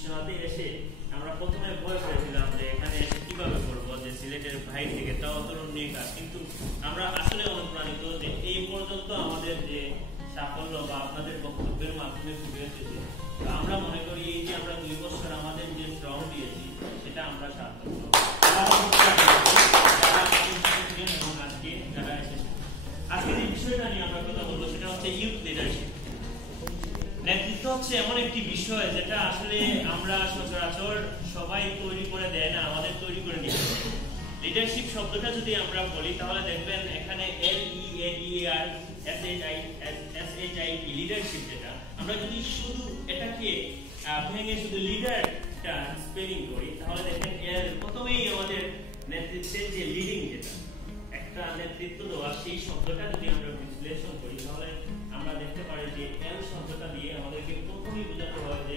বিশ্বনাথে এসে আমরা প্রথমে ভয় পেয়েছিলাম যে এখানে এসে কিভাবে করবো, যে সিলেটের বাইরে থেকে তাও অতরণ নিয়ে কাজ, কিন্তু আমরা আসলে অনুপ্রাণিত যে এই পর্যন্ত আমাদের যে সাফল্য বা আপনাদের বক্তব্যের মাধ্যমে ফুটে এসেছে, আমরা মনে করি এই যে আমরা 2 বছর আমাদের যে শ্রম দিয়েছি সেটা আমরা সার্থক এবং আজকে যারা এসেছে। আজকে যে বিষয়টা নিয়ে আমরা কথা বলবো সেটা হচ্ছে ইউথ লিডারশিপ। নেতৃত্ব হচ্ছে এমন একটি বিষয় যেটা আসলে আমরা সচরাচর সবাই তৈরি করে দেয় না, আমাদের তৈরি করে নিতে হবে। লিডারশিপ শব্দটা যদি আমরা বলি তাহলে দেখবেন এখানে LEADERSHIP লিডারশিপ, যেটা আমরা যদি শুধু এটাকে ভেঙে শুধু লিডারটা স্পেলিং করি তাহলে দেখেন এর প্রথমেই আমাদের নেতৃত্বের যে লিডিং, যেটা একটা নেতৃত্ব দেওয়া, সেই শব্দটা যদি আমরা বিশ্লেষণ করি তাহলে আমরা দেখতে পারি যে এল শব্দটা দিয়ে আমাদেরকে প্রথমেই বোঝাতে হয় যে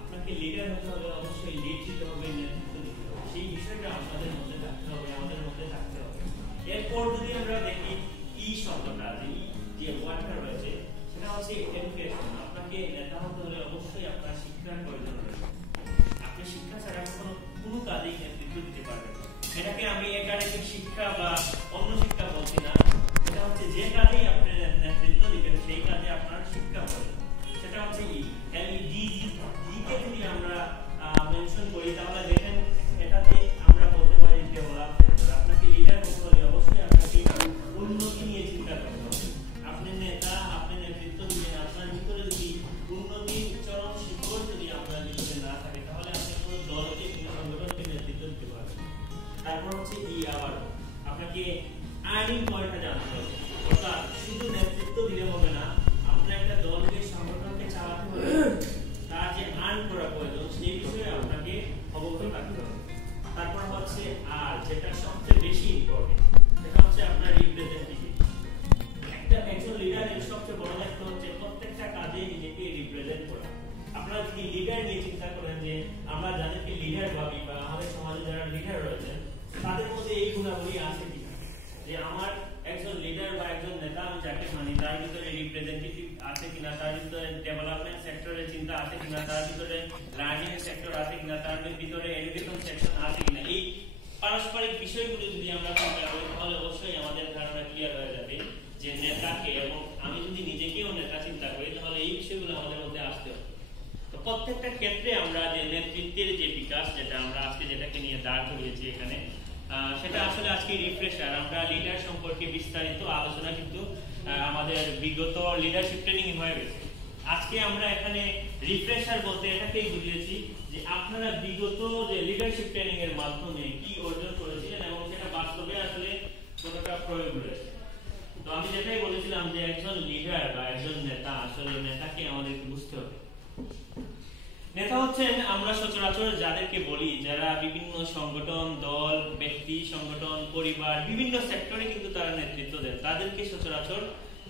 আপনাকে লিডার হতে হবে, অবশ্যই লিড দিতে হবে, নেতৃত্ব দিতে হবে। সেই বিষয়টা আপনাদের মধ্যে থাকতে হবে, আমাদের মধ্যে থাকতে হবে। এরপর যদি আমরা দেখি ই শব্দটা, যে ওয়ার্ডটা রয়েছে সেটা হচ্ছে এডুকেশন। আপনাকে নেতা হতে হলে অবশ্যই আপনার শিক্ষার প্রয়োজন রয়েছে। আপনি শিক্ষা ছাড়া কোনো কাজেই নেতৃত্ব দিতে পারবেন না। এটাকে আমি একাডেমিক শিক্ষা বা অন্য শিক্ষা বলছি না, এটা হচ্ছে যে কাজেই আপনি নেতৃত্ব দিবেন সেই কাজে আপনার শিক্ষা প্রয়োজন। সেটা হচ্ছে কে যদি আমরা মেনশন করি তাহলে দেখেন এটাতে আমরা বলতে পারি ডেভেলপমেন্ট। আপনাকে লিডার হতে হলে অবশ্যই আপনাকে উন্নতি নিয়ে চিন্তা করতে হবে। আপনি নেতা, আপনি নেতৃত্ব দিবেন, আপনার ভিতরে যদি উন্নতির চরম শিখর যদি আপনার ভিতরে না থাকে তাহলে আপনি কোনো দলকে, কোনো সংগঠনকে নেতৃত্ব দিতে পারবেন। তারপর হচ্ছে আবার আপনাকে আর্নিং পয়েন্টটা জানতে হবে, অর্থাৎ শুধু নেতৃত্ব দিলে হবে না, আপনার একটা দলকে, সংগঠনকে চালাতে হবে, তার যে আর্ন করা প্রয়োজন সেই বিষয়ে আপনাকে অবগত থাকতে হবে। তারপর হচ্ছে আর যেটা সবচেয়ে বেশি ইম্পর্টেন্ট, সেটা হচ্ছে আপনার রিপ্রেজেন্টেটিভ। একজন লিডারের সবচেয়ে বড় দায়িত্ব হচ্ছে প্রত্যেকটা কাজে নিজেকে রিপ্রেজেন্ট করা। আপনারা যদি লিডার নিয়ে চিন্তা করেন যে আমরা যাদেরকে লিডার ভাবি বা আমাদের সমাজে যারা লিডার রয়েছেন তাদের মধ্যে এই গুণাবলী আছে কিনা, যে আমার একজন লিডার বা একজন নেতা আমি যাকে মানি তার ভিতরে রিপ্রেজেন্টেটিভ আছে কিনা, তার ভিতরে ডেভেলপমেন্ট সেক্টরের চিন্তা আছে কিনা, তার ভিতরে লার্নিং সেক্টর আছে কিনা, তার ভিতরে এডুকেশন সেকশন আছে কিনা। এই পারস্পরিক বিষয়গুলো যদি আমরা চিন্তা করি তাহলে অবশ্যই আমাদের ধারণা ক্লিয়ার হয়ে যাবে যে নেতাকে, এবং আমি যদি নিজেকেও নেতা চিন্তা করি তাহলে এই বিষয়গুলো আমাদের মধ্যে আসতে হবে। তো প্রত্যেকটা ক্ষেত্রে আমরা যে নেতৃত্বের যে বিকাশ, যেটা আমরা আজকে যেটাকে নিয়ে দাঁড় করিয়েছি এখানে, সেটা আসলে আজকে রিফ্রেশার। আমরা লিডার সম্পর্কে বিস্তারিত আলোচনা কিন্তু আমাদের বিগত লিডারশিপ ট্রেনিং হয়ে গেছে। আজকে আমরা এখানে রিফ্রেশার বলতে এটাকেই বুঝিয়েছি যে আপনারা বিগত যে লিডারশিপ ট্রেনিং এর মাধ্যমে কি অর্জন করেছিলেন এবং সেটা বাস্তবে আসলে কতটা প্রয়োগ রয়েছে। তো আমি যেটাই বলেছিলাম যে একজন লিডার বা একজন নেতা, আসলে নেতাকে আমাদেরকে বুঝতে হবে। নেতা হচ্ছেন আমরা সচরাচর যাদেরকে বলি, যারা বিভিন্ন সংগঠন, দল, ব্যক্তি, সংগঠন, পরিবার, বিভিন্ন সেক্টরে কিন্তু তারা নেতৃত্ব দেন, তাদেরকে সচরাচর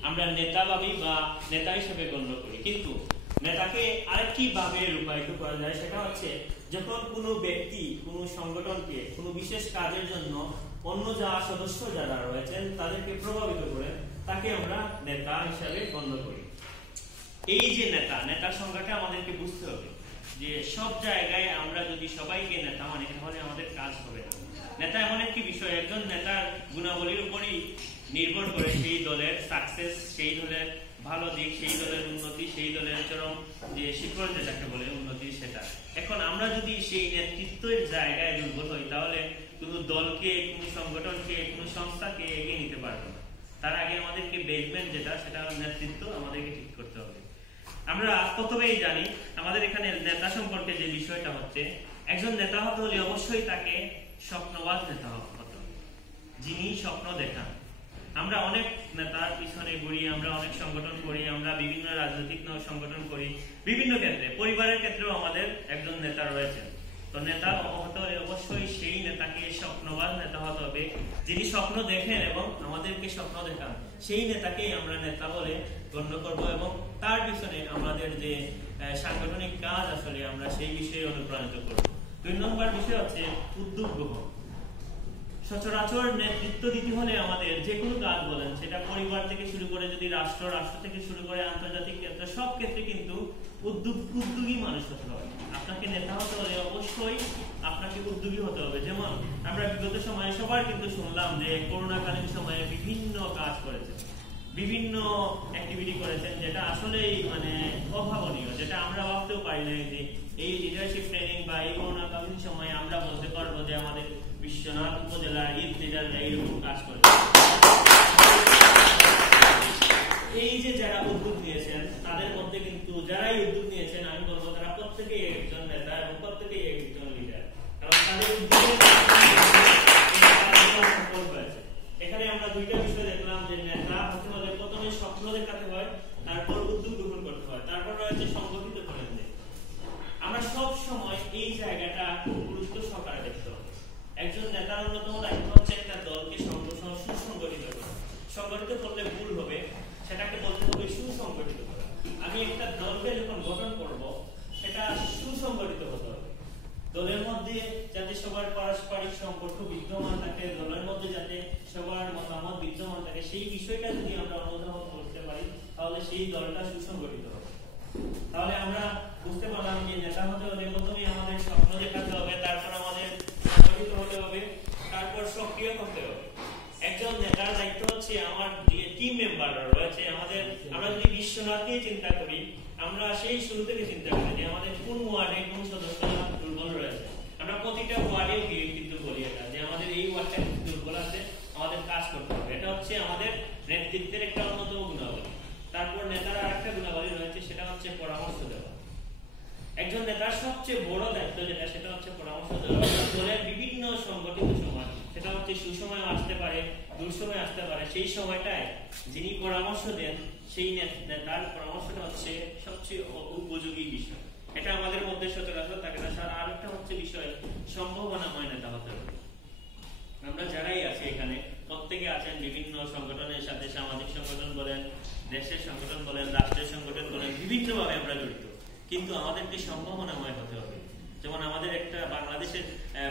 আমরা নেতা ভাবি বা নেতা হিসেবে গণ্য করি। কিন্তু নেতাকে আরেকটি ভাবে রূপায়িত করা যায়, সেটা হচ্ছে যখন কোনো ব্যক্তি কোনো সংগঠনকে কোনো বিশেষ কাজের জন্য অন্য যারা সদস্য যারা রয়েছেন তাদেরকে প্রভাবিত করেন, তাকে আমরা নেতা হিসেবে গণ্য করি। এই যে নেতার সংজ্ঞাটা আমাদেরকে বুঝতে হবে যে সব জায়গায় আমরা যদি সবাইকে নেতা মানি তাহলে আমাদের কাজ হবে না। নেতা এমন একটি বিষয়, একজন নেতার গুণাবলীর উপরই নির্ভর করে সেই দলের সাকসেস, সেই দলের ভালো দিক, সেই দলের উন্নতি, সেই দলের চরম যে শিখর যেটাকে বলে উন্নতি, সেটা। এখন আমরা যদি সেই নেতৃত্বের জায়গায় দুর্বল হই তাহলে কোনো দলকে, কোনো সংগঠনকে, কোনো সংস্থাকে এগিয়ে নিতে পারবো না। তার আগে আমাদেরকে বেসমেন্ট যেটা, সেটা নেতৃত্ব আমাদেরকে ঠিক করতে হবে। আমরা প্রথমেই জানি আমাদের এখানে নেতা সম্পর্কে যে বিষয়টা হচ্ছে, একজন নেতা হতে হলে অবশ্যই তাকে স্বপ্নবাজ নেতা হতে হবে, যিনি স্বপ্ন দেখান। আমরা অনেক নেতার পিছনে ঘুরি, আমরা অনেক সংগঠন করি, আমরা বিভিন্ন রাজনৈতিক সংগঠন করি, বিভিন্ন ক্ষেত্রে, পরিবারের ক্ষেত্রেও আমাদের একজন নেতা রয়েছে। তো নেতা হতে হলে অবশ্যই সেই নেতাকে স্বপ্নবাজ নেতা হতে হবে, যিনি স্বপ্ন দেখেন এবং আমাদেরকে স্বপ্ন দেখান। সেই নেতাকেই আমরা নেতা বলে গণ্য করব এবং তার পিছনে আমাদের যে সাংগঠনিক কাজ আসলে আমরা সেই বিষয়ে অনুপ্রাণিত করব। 2 নম্বর বিষয় হচ্ছে উদ্যোগ গ্রহণ। সচরাচর নেতৃত্ব দিতে হলে আমাদের যে কোনো কাজ বলেন, সেটা পরিবার থেকে শুরু করে যদি রাষ্ট্র থেকে শুরু করে আন্তর্জাতিক ক্ষেত্রে, সব ক্ষেত্রে কিন্তু উদ্যোগী মানুষ হতে হবে। আপনাকে নেতা হতে হলে অবশ্যই আপনাকে উদ্যোগী হতে হবে। যেমন আমরা বিগত সময়ে সবার কিন্তু শুনলাম যে করোনাকালীন সময়ে বিভিন্ন কাজ করেছেন, বিভিন্ন অ্যাক্টিভিটি করেছেন, যেটা আসলেই মানে অভাবনীয়, যেটা আমরা ভাবতেও পারি না যে এই লিডারশিপ ট্রেনিং বা এই করোনাকালীন সময়ে আমরা বলতে পারবো যে আমাদের বিশ্বনাথ উপজেলার ইউথ লিডাররা এইরকম কাজ করেছে। এই যে যারা উদ্যোগ নিয়েছেন তাদের মধ্যে কিন্তু যারাই উদ্যোগ নিয়েছেন আমি বলবো তারা প্রত্যেকেই একজন নেতা এবং প্রত্যেকেই একজন লিডার, কারণ তাদের উদ্যোগে সফল হয়েছে। এখানে আমরা দুইটা বিষয় দেখলাম যে নেতা হতে হলে প্রথমে স্বপ্ন দেখাতে হয়, তারপর উদ্যোগ গ্রহণ করতে হয়, তারপর রয়েছে সংগঠিত করে দেয়। আমরা সব সময় এই জায়গাটা গুরুত্ব সহকারে দেখতে হবে। একজন নেতার অন্যতম দায়িত্ব হচ্ছে একটা দলকে সুসংগঠিত করা। সংগঠিত করলে ভুল হবে, সেটাকে বলতে হবে সুসংগঠিত করা। আমি একটা দলকে যখন গঠন করব সেটা সুসংগঠিত হতে হবে। দলের মধ্যে যাতে সবার পারস্পরিক সম্পর্ক বিদ্যমান থাকে, দলের মধ্যে যাতে সবার মতামত বিদ্যমান থাকে, সেই বিষয়টা যদি আমরা অনুধাবন করতে পারি তাহলে সেই দলটা সুসংগঠিত হবে। তাহলে আমরা বুঝতে পারলাম যে নেতা হতে হলে প্রথমে আমাদের স্বপ্ন দেখাতে হবে, তারপর আমাদের সংগঠিত হতে হবে, তারপর সক্রিয় হতে হবে। একজন নেতার দায়িত্ব হচ্ছে আমার যে টিম মেম্বাররা রয়েছে আমাদের, আমরা যদি বিশ্বনাথ নিয়ে চিন্তা করি, আমরা সেই শুরু থেকে চিন্তা করি যে আমাদের কোন ওয়ার্ডে কোন সদস্যরা দুর্বল রয়েছে। আমরা প্রতিটা ওয়ার্ডে গিয়ে কিন্তু বলি এটা যে আমাদের এই ওয়ার্ডটা দুর্বল আছে, আমাদের কাজ করতে হবে। এটা হচ্ছে আমাদের নেতৃত্বের একটা অন্যতম গুণাবলী। তারপর নেতার আরেকটা গুণাবলী রয়েছে, সেটা হচ্ছে পরামর্শ দেওয়া। একজন নেতার সবচেয়ে বড় দায়িত্ব যেটা, সেটা হচ্ছে পরামর্শ দেওয়া। দলের বিভিন্ন সংগঠিত সময়, সেটা হচ্ছে সুসময় আসতে পারে, দুঃসময় আসতে পারে, সেই সময়টায় যিনি পরামর্শ দেন সেই নেতার পরামর্শটা হচ্ছে সবচেয়ে উপযোগী বিষয়। এটা আমাদের মধ্যে সচরাচর থাকে না। আর আরেকটা হচ্ছে বিষয়, সম্ভাবনাময় নেতা হতে হবে। আমরা যারাই আছি এখানে প্রত্যেকে আছেন বিভিন্ন সংগঠনের সাথে, সামাজিক সংগঠন বলেন, দেশের সংগঠন বলেন, রাষ্ট্রের সংগঠন বলেন, বিভিন্নভাবে আমরা জড়িত, কিন্তু আমাদেরকে সম্ভাবনাময় হতে হবে। যেমন আমাদের একটা বাংলাদেশের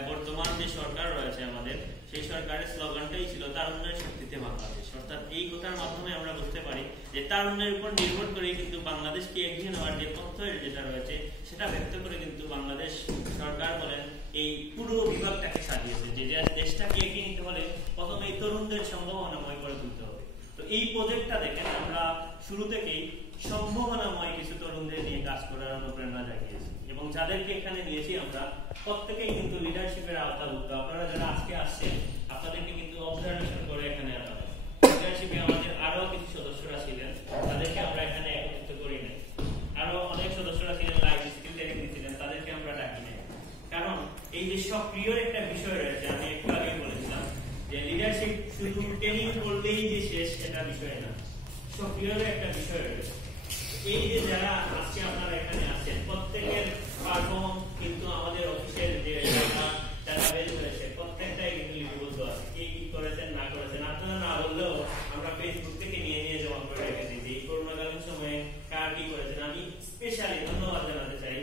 বর্তমান যে সরকার রয়েছে আমাদের, সেই সরকারের স্লোগানটাই ছিল তারুণ্যের শক্তিতে বাংলাদেশ। অর্থাৎ এই কথার মাধ্যমে আমরা বুঝতে পারি যে তারুণ্যের উপর নির্ভর করে কিন্তু বাংলাদেশকে এগিয়ে নেওয়ার যে পথের যেটা রয়েছে সেটা ব্যক্ত করে কিন্তু বাংলাদেশ সরকার বলেন এই পুরো বিভাগটাকে সাজিয়েছে যে দেশটাকে এগিয়ে নিতে হলে প্রথমে এই তরুণদের সম্ভাবনাময় করে তুলতে হবে। তো এই প্রজেক্টটা দেখেন আমরা শুরু থেকেই সম্ভাবনাময় কিছু তরুণদের নিয়ে কাজ করার অনুপ্রেরণা জাগিয়েছি, এবং যাদেরকে এখানে নিয়েছি আমরা প্রত্যেকেই কিন্তু লিডারশিপের আওতাভুক্ত। আপনারা যারা আজকে আসছেন আপনাদেরকে কিন্তু অবজারভেশন করে এখানে আনা হয়। লিডারশিপে আমাদের আরো কিছু সদস্যরা ছিলেন, তাদেরকে আমরা এখানে একত্রিত করি নাই। আরো অনেক সদস্যরা ছিলেন লাইফ স্কিল ট্রেনিং দিচ্ছিলেন, তাদেরকে আমরা ডাকি নাই। কারণ এই যে সক্রিয় একটা বিষয় রয়েছে, আমি একটু আগে বলেছিলাম যে লিডারশিপ শুধু ট্রেনিং করলেই যে শেষ এটা বিষয় না, সক্রিয় একটা বিষয় রয়েছে। এই যে যারা আজকে আপনারা এখানে আছেন প্রত্যেকের পারফর্ম কিন্তু আমাদের অফিসের যে ডাটাবেজ রয়েছে প্রত্যেকটাই কিন্তু লিপিবদ্ধ আছে, কে কি করেছেন না করেছেন। আপনারা না বললেও আমরা ফেসবুক থেকে নিয়ে জমা করে রেখেছি যে এই করোনাকালীন সময়ে কার কি করেছেন। আমি স্পেশালি ধন্যবাদ জানাতে চাই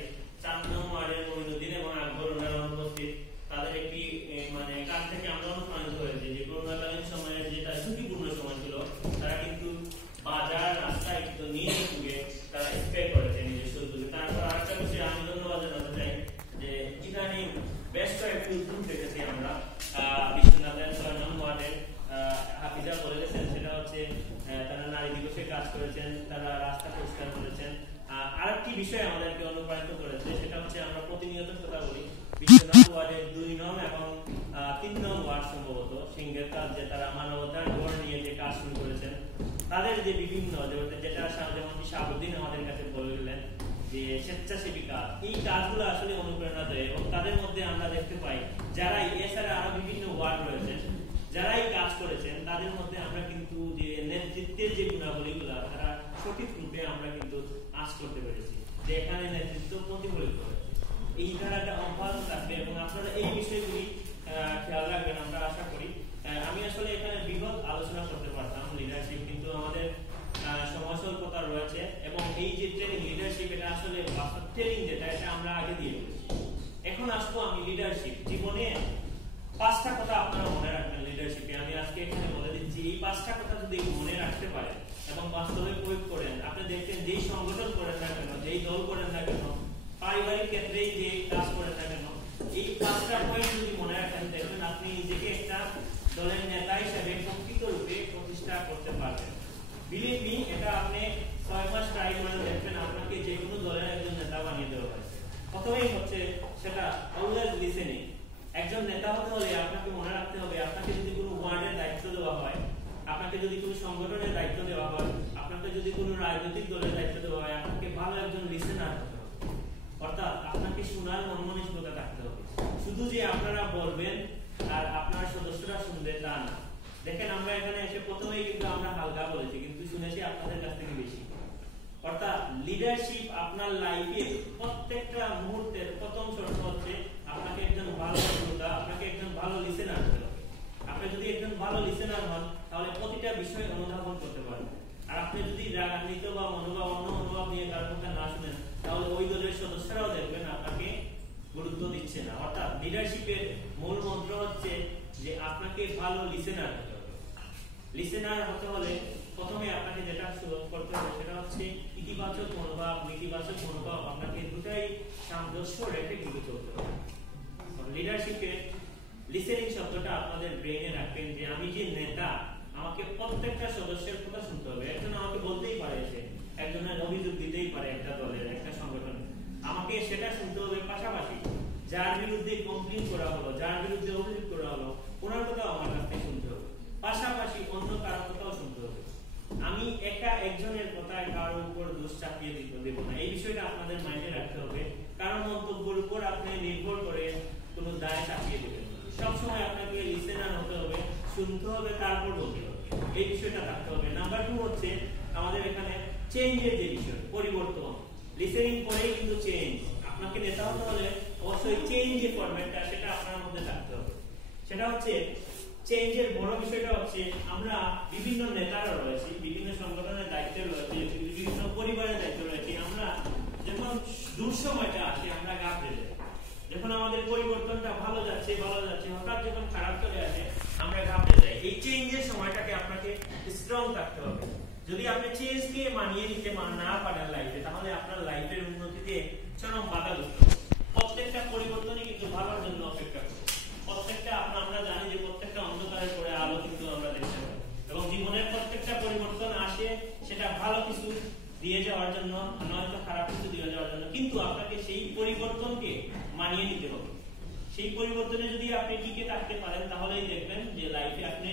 4 নং ওয়ার্ডের মঈনুদ্দিন এবং আকবর ওনারা অনুপস্থিত। তাদের একটি মানে কাজ থেকে আমরা অনুপ্রাণিত হয়েছি যে করোনাকালীন সময়ে যেটা ঝুঁকিপূর্ণ সময় ছিল, তারা কিন্তু বাজার রাস্তায় কিন্তু নিয়ে যুগে তারা স্প্রে করেছে নিজস্ব উদ্যোগে। তারপর আরেকটা বিষয় আমি ধন্যবাদ জানাতে চাই যে ইদানিং বেশ কয়েকটি উদ্যোগ দেখেছি আমরা বিশ্বনাথের 6 নং ওয়ার্ডের হাফিজা বলে গেছেন, সেটা হচ্ছে তারা নারী দিবসে কাজ করেছেন, তারা রাস্তা পরিষ্কার করেছেন। আরেকটি বিষয় আমাদেরকে অনুপ্রাণিত করেছে, সেটা হচ্ছে আমরা প্রতিনিয়ত কথা বলি বিশ্বনাথ ওয়ার্ডের 2 নং এবং 3 নং ওয়ার্ড সম্ভবত সিংহের কাজ, যে তারা মানবতার গড় নিয়ে যে কাজ শুরু করেছেন, তাদের যে বিভিন্ন যেটা যেমন শাহাবুদ্দিন আমাদের কাছে বললেন যে স্বেচ্ছাসেবী কাজ, এই কাজগুলো আসলে অনুপ্রেরণা দেয়। এবং তাদের মধ্যে আমরা দেখতে পাই যারা এছাড়া আরো বিভিন্ন ওয়ার্ড রয়েছেন যারাই কাজ করেছেন, তাদের মধ্যে আমরা কিন্তু যে নেতৃত্বের যে গুণাবলীগুলো তারা সঠিক রূপে আমরা কিন্তু আজ করতে পেরেছি, যে এখানে নেতৃত্ব প্রতিফলিত করেছে। এই ধারাটা অব্যাহত থাকবে এবং আপনারা এই বিষয়গুলি খেয়াল রাখবেন আমরা আশা করি। আমি আসলে এখানে বৃহৎ আলোচনা করতে পারতাম লিডারশিপ, কিন্তু আমাদের সময় স্বল্পতা রয়েছে এবং এই যে ট্রেনিং লিডারশিপ এটা আসলে ট্রেনিং যেটা এটা আমরা আগে দিয়ে দিয়েছি। এখন আসবো আমি লিডারশিপ জীবনে পাঁচটা কথা আপনারা মনে রাখবেন লিডারশিপে। আমি আজকে এখানে বলে দিচ্ছি, এই পাঁচটা কথা যদি মনে রাখতে পারেন এবং বাস্তবে প্রয়োগ করেন, আপনি দেখবেন যেই সংগঠন করেন না কেন, যেই দল করেন না কেন, পারিবারিক ক্ষেত্রেই যে কাজ করেন না কেন, এই পাঁচটা পয়েন্ট যদি মনে রাখেন, দেখবেন আপনি নিজেকে একটা দলের নেতা হিসেবে প্রকৃত রূপে প্রতিষ্ঠা করতে পারবেন। বিলিভ মি, এটা আপনি 6 মাস ট্রাই করে দেখবেন, আপনাকে যে কোনো দলের একজন নেতা বানিয়ে দেওয়া হয়। প্রথমেই হচ্ছে সেটা অলওয়েজ লিসেনিং। একজন নেতা হতে হলে আপনাকে মনে রাখতে হবে, আপনাকে যদি কোনো ওয়ার্ডের দায়িত্ব দেওয়া হয়, আপনাকে যদি কোনো সংগঠনের দায়িত্ব দেওয়া হয়, আপনাকে যদি কোনো রাজনৈতিক দলের দায়িত্ব দেওয়া হয়, আপনাকে ভালো একজন লিসেনার হতে হবে। অর্থাৎ আপনাকে শোনার মনমানসিকতা থাকতে হবে। শুধু যে আপনারা বলবেন আর আপনার সদস্যরা শুনবে তা না। দেখেন, আমরা এখানে এসে প্রথমেই কিন্তু আমরা হালকা বলেছি, কিন্তু শুনেছি আপনাদের কাছ থেকে বেশি। অর্থাৎ লিডারশিপ আপনার লাইফে প্রত্যেকটা মুহূর্তের প্রথম শর্ত হচ্ছে আপনাকে একজন ভালো শ্রোতা, আপনাকে একজন ভালো লিসেনার হতে হবে। আপনি যদি একজন ভালো লিসেনার হন, তাহলে প্রতিটা বিষয় অনুধাবন করতে পারবেন। আর আপনি যদি রাগান্বিত বা মনোভাব নিয়ে কারো কথা না শুনেন, তাহলে ওই দলের সদস্যরাও দেখবেন আপনাকে গুরুত্ব দিচ্ছে না। অর্থাৎ লিডারশিপের মূল মন্ত্র হচ্ছে যে আপনাকে ভালো লিসেনার হতে হবে। লিসেনার হতে হলে প্রথমে আপনাকে যেটা করতে হবে সেটা হচ্ছে ইতিবাচক মনোভাব, নেতিবাচক মনোভাব, আপনাকে দুটাই সামঞ্জস্য রেখে কিন্তু চলতে হবে। লিডারশিপে লিসেনিং শব্দটা আপনাদের ব্রেইনে রাখবেন যে আমি যে নেতা, আমাকে প্রত্যেকটা সদস্যের কথা শুনতে হবে। একজন আমাকে বলতেই পারে, সে একজনের অভিযোগ দিতেই পারে একটা দলের, একটা সংগঠনে, আমাকে সেটা শুনতে হবে। পাশাপাশি যার বিরুদ্ধে কমপ্লেইন করা হলো, যার বিরুদ্ধে অভিযোগ করা হলো, ওনার কথাও আমার কাছ থেকে শুনতে হবে। পাশাপাশি অন্য কারো কথাও শুনতে হবে। আমি একা একজনের কথায় কারোর উপর দোষ চাপিয়ে দেব না। এই বিষয়টা আপনাদের মাইন্ডে রাখতে হবে। কারণ মন্তব্যের উপর আপনি নির্ভর করে কোনো দায় চাপিয়ে দেবেন না। সবসময় আপনাকে লিসেনার হতে হবে, শুনতে হবে, তারপর বলতে হবে। এই বিষয়টা থাকতে হবে। নাম্বার 2 হচ্ছে আমাদের এখানে চেঞ্জের যে বিষয়, পরিবর্তন। লিসেনিং পরেই কিন্তু চেঞ্জ। আপনাকে নেতা হতে হলে অবশ্যই চেঞ্জ যে ফরম্যাটটা, সেটা আপনার মধ্যে থাকতে হবে। সেটা হচ্ছে চেঞ্জের বড় বিষয়টা হচ্ছে আমরা বিভিন্ন নেতারা রয়েছি, বিভিন্ন সংগঠনের দায়িত্বে রয়েছে, বিভিন্ন পরিবারের দায়িত্ব রয়েছে। আমরা যখন দুঃসময়টা আসে আমরা ঘাবড়ে যাই। যখন আমাদের পরিবর্তনটা ভালো যাচ্ছে, হঠাৎ যখন খারাপ চলে আসে আমরা ঘাবড়ে যাই। এই চেঞ্জের সময়টাকে আপনাকে স্ট্রং থাকতে হবে। যদি আপনি চেঞ্জকে মানিয়ে নিতে না পারেন লাইফে, তাহলে আপনার লাইফের উন্নতিতে চরম বাধাগ্রস্ত হবে। প্রত্যেকটা পরিবর্তনই কিন্তু ভালোর জন্য অপেক্ষা করে। প্রত্যেকটা আমরা জানি যে প্রত্যেকটা অন্ধকারের পরে আলো কিন্তু আমরা দেখতে পাই, এবং জীবনের প্রত্যেকটা পরিবর্তন আসে সেটা ভালো কিছু দিয়ে যাওয়ার জন্য, নয়তো খারাপ কিছু দিয়ে যাওয়ার জন্য। কিন্তু আপনাকে সেই পরিবর্তনকে মানিয়ে নিতে হবে। সেই পরিবর্তনে যদি আপনি টিকে থাকতে পারেন, তাহলেই দেখবেন যে লাইফে আপনি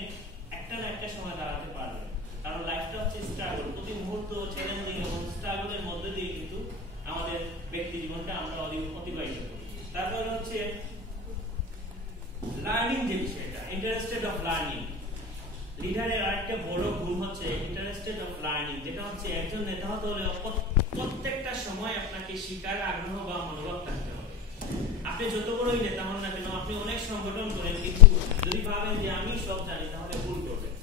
একটা না একটা সময় দাঁড়াতে পারবেন। কারণ লাইফটা হচ্ছে স্ট্রাগল। প্রতি মুহূর্ত চ্যালেঞ্জিং এবং স্ট্রাগলের মধ্যে দিয়ে কিন্তু আমাদের ব্যক্তি জীবনটা আমরা অতিবাহিত করি। তারপর হচ্ছে লার্নিং যে বিষয়টা, ইন্টারেস্টেড অফ লার্নিং। লিডারের আরেকটা বড় গুণ হচ্ছে ইন্টারেস্টেড অফ লার্নিং, যেটা হচ্ছে একজন নেতা হতে হলে প্রত্যেকটা সময় আপনাকে শিখার আগ্রহ বা মনোভাব থাকতে হবে। আপনি যত বড়ই নেতা হন না কেন, আপনি অনেক সংগঠন করেন, কিন্তু যদি ভাবেন যে আমি সব জানি, তাহলে ভুল করবেন।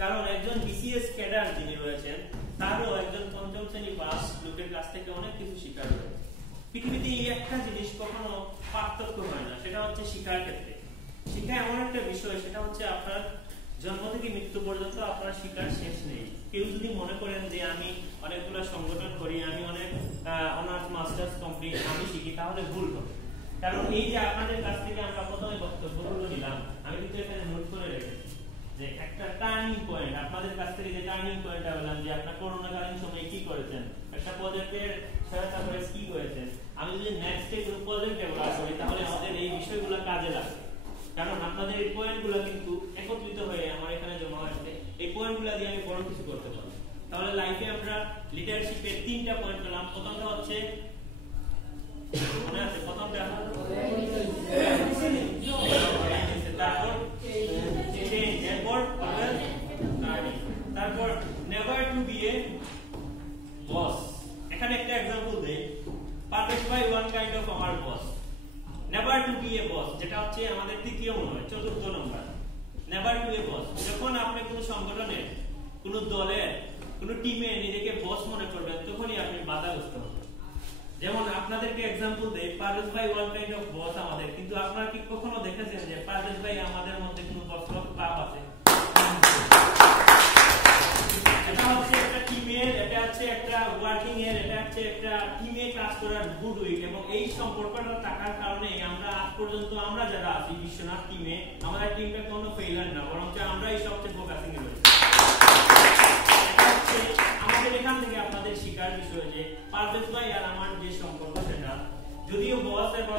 কারণ একজন বিসিএস ক্যাডার যিনি রয়েছেন, তারও একজন পঞ্চম শ্রেণী পাস লোকের কাছ থেকে অনেক কিছু শিকার রয়েছে। পৃথিবীতে এই একটা জিনিস কখনো পার্থক্য হয় না, সেটা হচ্ছে শিক্ষার ক্ষেত্রে। শিক্ষা এমন একটা বিষয়, সেটা হচ্ছে আপনার জন্ম থেকে মৃত্যু পর্যন্ত আপনার শিক্ষার শেষ নেই। কেউ যদি মনে করেন যে আমি অনেকগুলো সংগঠন করি, আমি অনেক অনার্স মাস্টার্স কমপ্লিট আমি শিখি, তাহলে ভুল হবে। কারণ এই যে আপনাদের কাছ থেকে আমরা প্রথমে বক্তব্যগুলো নিলাম, আমি কিন্তু এখানে নোট করে রেখেছি যে একটা টার্নিং পয়েন্ট, আপনাদের কাছ থেকে যে টার্নিং পয়েন্টটা বললাম যে আপনার করোনাকালীন সময়ে কি করেছেন, একটা প্রজেক্টের সহায়তা করে কি করেছেন। আমি যদি নেক্সট ডে কোনো প্রজেক্ট ডেভেলপ করি, তাহলে আমাদের এই বিষয়গুলো কাজে লাগবে। কারণ আপনাদের এই পয়েন্টগুলো কিন্তু একত্রিত হয়ে আমার এখানে জমা হয়েছে। এই পয়েন্টগুলো দিয়ে আমি বড় কিছু করতে পারি। তাহলে লাইফে আমরা লিডারশিপের 3টা পয়েন্ট পেলাম। প্রথমটা হচ্ছে, মনে আছে প্রথমটা, তারপর never to be a boss. এখানে একটা एग्जांपल দেই, perfect by one kind of আমার boss. Never to be a boss, যেটা হচ্ছে আমাদের তৃতীয় নয়, চতুর্থ নম্বর। নেভার টু এ বস। যখন আপনি কোনো সংগঠনের, কোনো দলের, কোনো টিমে নিজেকে বস মনে করবেন, তখনই আপনি বাধাগ্রস্ত হবেন। যেমন আপনাদেরকে एग्जांपल দেই, পারভেজ ভাই ওয়ান কাইন্ড অফ বস আমাদের, কিন্তু আপনারা কি কখনো দেখেছেন যে পারভেজ ভাই আমাদের মধ্যে কোনো বস পাপ আছে? এটা হচ্ছে একটা টিমের, এটা হচ্ছে একটা ওয়ার্কিং এর, এটা হচ্ছে একটা টিমে কাজ করার গুডউইল, এবং এই সম্পর্কটা থাকার কারণে আমরা আজ পর্যন্ত আমরা যারা আছি বিশ্বনাথ টিমে, আমাদের টিমটা কোনো ফেইলার না, বরং আমরাই সবচেয়ে ফোকাসিং এ রয়েছি। আমাদের এখান থেকে আপনাদের শিকার বিষয় যে পারভেজ ভাই আর আমার যে সম্পর্ক, সেটা যদিও বস এবং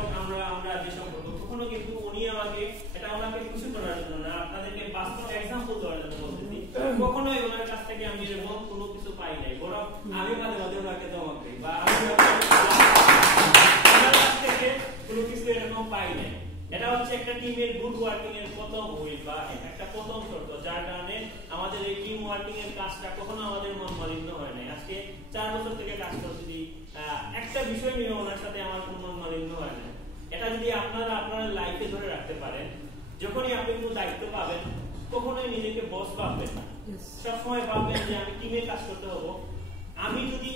আমরা যে সম্পর্ক, কখনো কিন্তু উনি আমাকে এটা ওনাকে খুশি করার জন্য না, আপনাদেরকে বাস্তব एग्जांपल দেওয়ার জন্য বলতেছি, কখনোই ওনার কাছ থেকে আমি এরকম কোনো কিছু পাই নাই, বরং আমি মাঝে মাঝে ওনাকে ধমক দিই বা আমি ওনার কাছ থেকে কোনো কিছু এরকম পাই নাই। এটা হচ্ছে একটা টিমের গুড ওয়ার্কিং এর প্রথম উইল বা একটা প্রথম শর্ত, যার কারণে আমাদের এই টিম ওয়ার্কিং এর কাজটা কখনো আমাদের মন মালিন্য হয় নাই। আজকে 4 বছর থেকে কাজ করছি, একটা বিষয় নিয়ে ওনার সাথে আমার কোনো মন মালিন্য হয় না। এটা যদি আপনারা আপনার লাইফে ধরে রাখতে পারেন, যখনই আপনি কোনো দায়িত্ব পাবেন, কখনোই নিজেকে বস ভাববেন না, সবসময় ভাববেন যে আমি টিমে কাজ করতে হবে, আমি যদি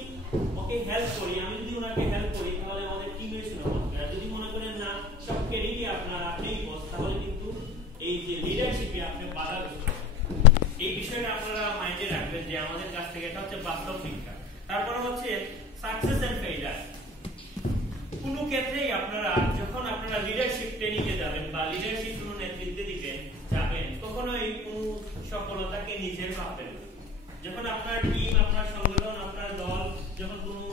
ওকে হেল্প করি, আমি যদি ওনাকে হেল্প করি, তাহলে আমাদের টিমের সুনাম হবে। আর যদি মনে করেন না সব ক্রেডিটই আপনার, আপনিই বস, তাহলে কিন্তু এই যে লিডারশিপে আপনি বাধা দিতে হবে। এই বিষয়টা আপনারা মাইন্ডে রাখবেন যে আমাদের কাছ থেকে এটা হচ্ছে বাস্তব শিক্ষা। তারপর হচ্ছে সাকসেস এন্ড ফেইলিয়ার। কোনো ক্ষেত্রেই আপনারা যখন আপনারা লিডারশিপ ট্রেনিং এ যাবেন বা লিডারশিপ কোনো নেতৃত্বে দিতে যাবেন, কখনোই কোনো সফলতাকে নিজের ভাববেন না। যখন আপনার টিম, আপনার সংগঠন, আপনার দল যখন কোনো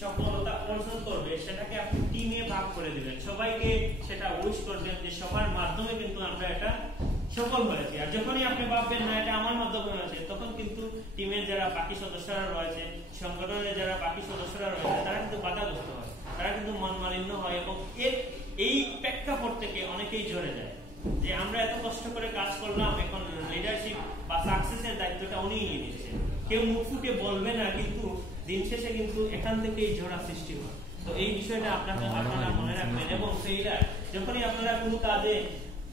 সফলতা অর্জন করবে, সেটাকে আপনি টিমে ভাগ করে দিবেন, সবাইকে সেটা উইশ করবেন যে সবার মাধ্যমে কিন্তু আমরা এটা সফল হয়েছি। আর যখনই আপনি ভাববেন না এটা আমার মাধ্যমে হয়েছে, তখন কিন্তু টিমের যারা বাকি সদস্যরা রয়েছে, সংগঠনের যারা বাকি সদস্যরা রয়েছে, তারা কিন্তু বাধাগ্রস্ত হয়, তারা কিন্তু মন মালিন্য হয়, এবং এই প্রেক্ষাপট থেকে অনেকেই ঝরে যায় যে আমরা এত কষ্ট করে কাজ করলাম, এখন লিডারশিপ বা সাকসেসের দায়িত্বটা উনিই নিয়ে নিচ্ছেন। কেউ মুখ ফুটে বলবে না, কিন্তু দিন শেষে কিন্তু এখান থেকেই ঝরা সৃষ্টি হয়। তো এই বিষয়টা আপনারা মনে রাখবেন। এবং ফেইলিয়ার, যখনই আপনারা কোনো কাজে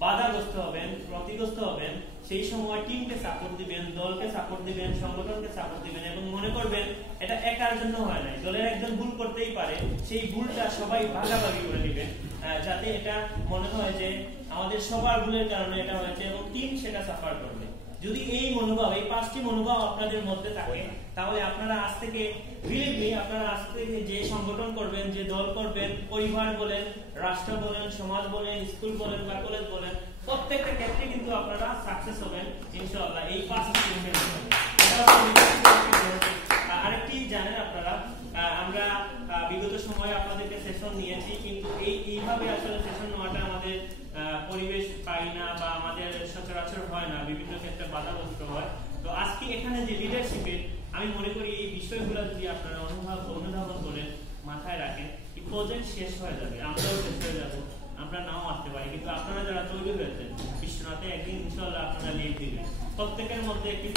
বাধাগ্রস্ত হবেন, ক্ষতিগ্রস্ত হবেন, সেই সময় টিমকে সাপোর্ট দিবেন, দলকে সাপোর্ট দিবেন, সংগঠনকে সাপোর্ট দিবেন, এবং মনে করবেন এটা একার জন্য হয় না, দলের একজন ভুল করতেই পারে, সেই ভুলটা সবাই ভাগাভাগি করে দিবেন, যাতে এটা মনে হয় যে আমাদের সবার ভুলের কারণে এটা হয়েছে, এবং টিম সেটা সাফার করবে। যদি এই মনোভাব, এই 5টি মনোভাব আপনাদের মধ্যে থাকে, তাহলে আপনারা আজ থেকে আপনারা আজ থেকে যে সংগঠন করবেন, যে দল করবেন, পরিবার বলেন, রাষ্ট্র বলেন, সমাজ বলেন, স্কুল বলেন বা কলেজ বলেন, প্রত্যেকটা ক্ষেত্রে কিন্তু আপনারা সাকসেস হবেন ইনশাআল্লাহ এই 5টি জিনিসের মাধ্যমে। আরেকটি জানেন আপনারা, আমরা বিগত সময়ে আপনাদেরকে সেশন নিয়েছি, কিন্তু এইভাবে আসলে সেশন নেওয়াটা আমাদের পরিবেশ পাই না বা আমাদের সচরাচর হয় না, বিভিন্ন ক্ষেত্রে বাধাগ্রস্ত হয়। তো আজকে এখানে যে লিডারশিপে, আমি মনে করি এই বিষয়গুলো যদি আপনারা অনুধাবন করে মাথায় রাখেন, এই প্রজেক্ট শেষ হয়ে যাবে, আমরাও শেষ হয়ে যাব, আমরা নাও আসতে পারি, কিন্তু আপনারা যারা তৈরি হয়েছেন বিশ্বনাথে, একদিন ইনশাআল্লাহ আপনারা লিড দিবেন। প্রত্যেকের মধ্যে একটি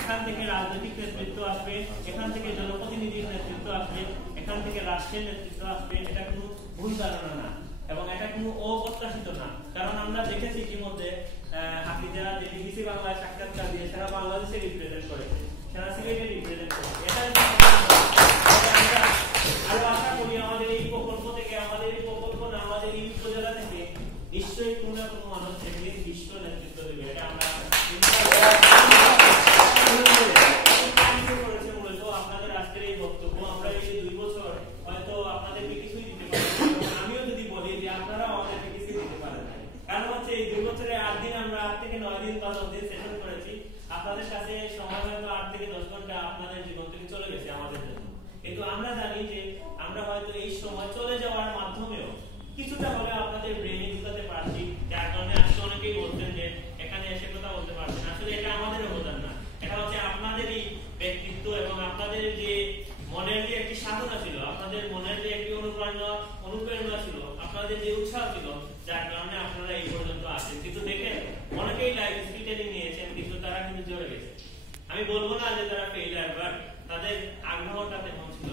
এখান থেকে রাজনৈতিক নেতৃত্ব আসবে, এখান থেকে জনপ্রতিনিধির নেতৃত্ব আসবে, এখান থেকে রাষ্ট্রের নেতৃত্ব আসবে। এটা কোনো ভুল ধারণা না, এবং এটা কোনো অপ্রত্যাশিত না, কারণ আমরা দেখেছি ইতিমধ্যে হাফিজা যে বিবিসি বাংলায় সাক্ষাৎকার দিয়ে সারা বাংলাদেশে রিপ্রেজেন্ট করেছে, সারা সিলেটে রিপ্রেজেন্ট করেছে। এটা আরো আশা করি আমাদের এই প্রকল্প থেকে, আমাদের এই প্রকল্প না, আমাদের এই উপজেলা থেকে নিশ্চয়ই কোনো না কোনো মানুষ একদিন বিশ্ব নেতৃত্ব দেবে। এটা আমরা আপনাদের আজকের এই বক্তব্য, আমরা এই 2 বছর হয়তো আপনাদেরকে কিছুই দিতে পারি, আমিও যদি বলি যে আপনারা আমাদেরকে কিছুই দিতে পারেন, কারণ হচ্ছে এই 2 বছরে 8 দিন, আমরা 8 থেকে 9 দিন বা 10 দিন সেশন করেছি, আপনাদের কাছে সময় হয়তো 8 থেকে 10 ঘন্টা আপনাদের জীবন থেকে চলে গেছে আমাদের জন্য, কিন্তু আমরা জানি যে আমরা হয়তো এই সময় চলে যাওয়ার মাধ্যমেও কিছুটা হলে আপনাদের ব্রেনে ঢুকাতে পারছি, যার কারণে আজকে অনেকেই বলছেন যে এখানে এসে কথা বলতে পারছেন। আসলে এটা আমাদের অবদান না, এটা হচ্ছে আপনাদেরই ব্যক্তিত্ব এবং আপনাদের যে মনের যে একটি সাধনা ছিল, আপনাদের মনের যে একটি অনুপ্রেরণা ছিল, আপনাদের যে উৎসাহ ছিল, যার কারণে আপনারা এই পর্যন্ত আসেন। কিন্তু দেখেন অনেকেই লাইফ স্কিল ট্রেনিং নিয়েছেন, কিন্তু তারা কিন্তু জড়ে গেছে। আমি বলবো না যে তারা ফেইলিয়ার, বাট তাদের আগ্রহটা তেমন ছিল।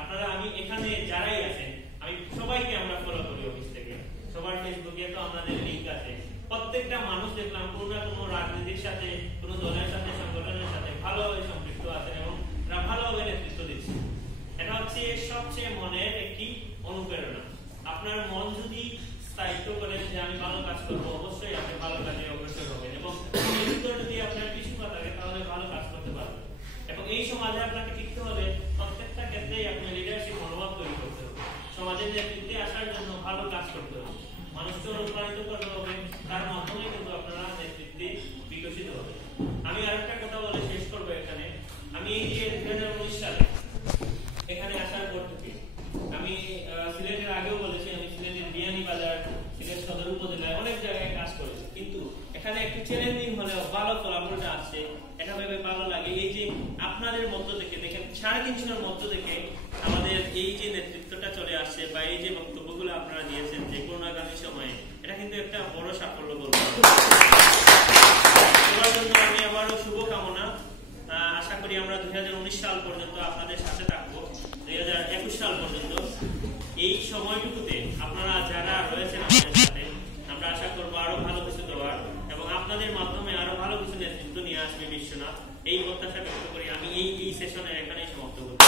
আপনারা, আমি এখানে যারাই আছেন, আমি সবাইকে আমরা ফলো করি অফিস থেকে, সবার ফেসবুকে তো আমাদের লিংক আছে, প্রত্যেকটা মানুষ দেখলাম কোনো না কোনো রাজনীতির সাথে, কোনো দলের সাথে, সংগঠনের সাথে ভালোভাবে সম্পৃক্ত আছেন এবং ভালোভাবে নেতৃত্ব দিচ্ছেন। সবচেয়ে মনের একটি অনুপ্রেরণা। আপনার মন যদি স্থায়িত্ব করে যে আমি ভালো কাজ করবো, অবশ্যই আপনি ভালো কাজে অগ্রসর হবেন, এবং এই ভিতর যদি আপনার পিছু পা থাকে তাহলে ভালো কাজ করতে পারবেন। এবং এই সমাজে আপনাকে টিকতে হলে প্রত্যেকটা ক্ষেত্রেই আপনি লিডারশিপ মনোভাব তৈরি করতে হবে। সমাজের নেতৃত্বে আসার জন্য ভালো কাজ করতে হবে, মানুষকে অনুপ্রাণিত করতে হবে, তার মাধ্যমে কিন্তু আপনারা নেতৃত্বে বিকশিত হবে। আমি আরেকটা কথা বলে শেষ করবো এখানে। আমি এই যে 2019 সালে এখানে আসার পর থেকে আমি সিলেটের আগেও বলেছি, আমি সিলেটের বিয়ানীবাজার, সিলেট সদর উপজেলায় অনেক জায়গায় কাজ করেছি, কিন্তু এখানে একটু চ্যালেঞ্জিং হলেও ভালো ফলাফলটা আসছে, এটা ভেবে ভালো লাগে। এই যে আপনাদের মধ্য থেকে দেখেন 350 মধ্য থেকে আমাদের এই যে নেতৃত্বটা চলে আসছে, বা এই যে বক্তব্যগুলো আপনারা দিয়েছেন যে করোনাকালীন সময়ে, এটা কিন্তু একটা বড় সাফল্য বলবো। সবার জন্য আমি আবারও শুভকামনা। আশা করি আমরা 2019 সাল পর্যন্ত আপনাদের সাথে থাকবো, 2021 সাল পর্যন্ত। এই সময়টুকুতে আপনারা যারা রয়েছেন আমাদের সাথে, আমরা আশা করবো আরো ভালো কিছু দেওয়ার, এবং আপনাদের মাধ্যমে আরো ভালো কিছু নেতৃত্ব নিয়ে আসবে বিশ্বনাথ। এই প্রত্যাশা ব্যক্ত করি আমি এই সেশনের এখানেই সমাপ্ত করছি।